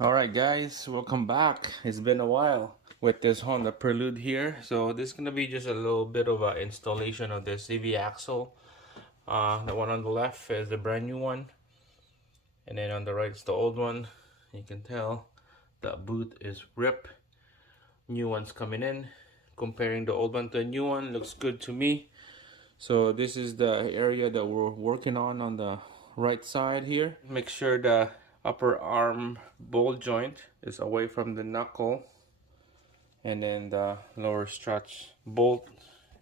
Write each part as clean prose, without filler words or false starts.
Alright guys, welcome back. It's been a while with this Honda Prelude here. So this is gonna be just a little bit of an installation of the CV axle. The one on the left is the brand new one, and then on the right is the old one. You can tell the boot is ripped. New one's coming in. Comparing the old one to the new one looks good to me. So this is the area that we're working on the right side here. Make sure the upper arm ball joint is away from the knuckle, and then the lower struts bolt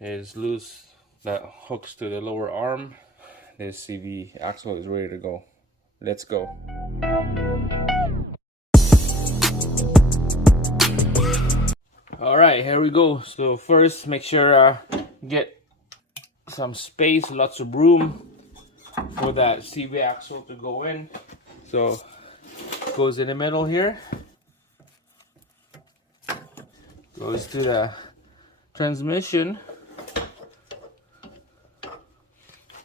is loose that hooks to the lower arm. This CV axle is ready to go. Let's go. Alright, here we go. So first, make sure get some space, lots of room for that CV axle to go in. So it goes in the middle here, goes to the transmission,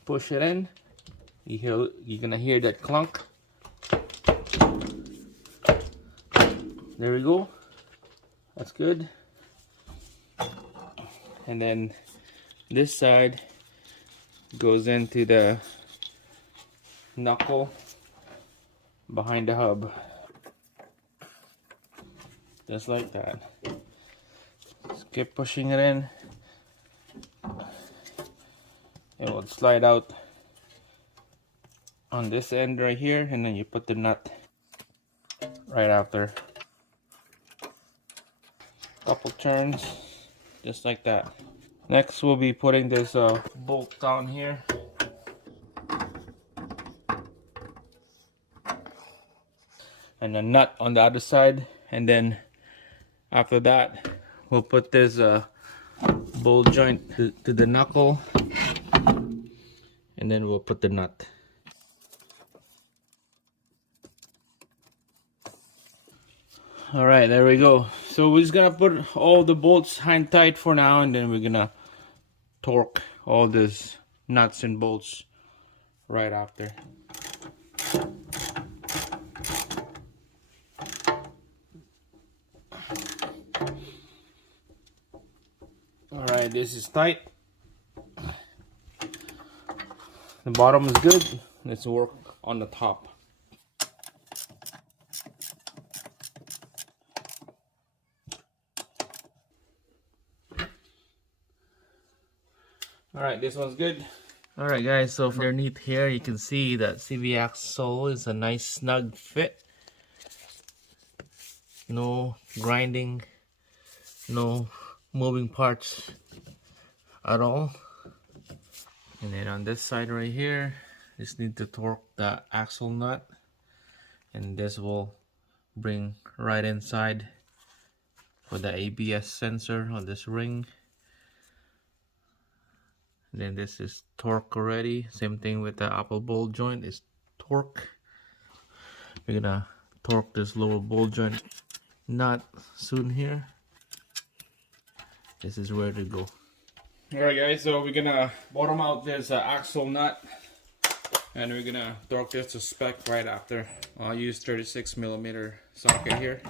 push it in. You're gonna hear that clunk. There we go. That's good. And then this side goes into the knuckle behind the hub, just like that. Just keep pushing it in. It will slide out on this end right here, and then you put the nut right after. Couple turns, just like that. Next, we'll be putting this bolt down here. And a nut on the other side, and then after that we'll put this bolt joint to the knuckle, and then we'll put the nut. Alright, there we go. So we're just gonna put all the bolts hand tight for now, and then we're gonna torque all these nuts and bolts right after. Alright, this is tight. The bottom is good. Let's work on the top. Alright, this one's good. Alright guys, so from underneath here you can see that CV axle is a nice snug fit. No grinding, no moving parts at all. And then on this side right here, just need to torque the axle nut, and this will bring right inside for the ABS sensor on this ring. And then this is torque already. Same thing with the upper ball joint is torque. We're gonna torque this lower ball joint nut soon here. This is ready to go. Alright guys, so we're gonna bottom out this axle nut, and we're gonna torque this to spec right after. I'll use 36mm socket here.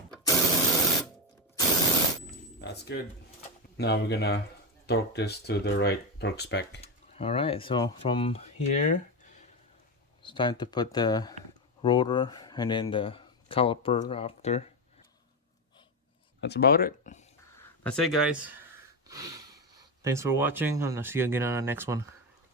That's good. Now we're gonna torque this to the right torque spec. Alright, so from here it's time to put the rotor and then the caliper after. That's about it. That's it guys. Thanks for watching, and I'll see you again on the next one.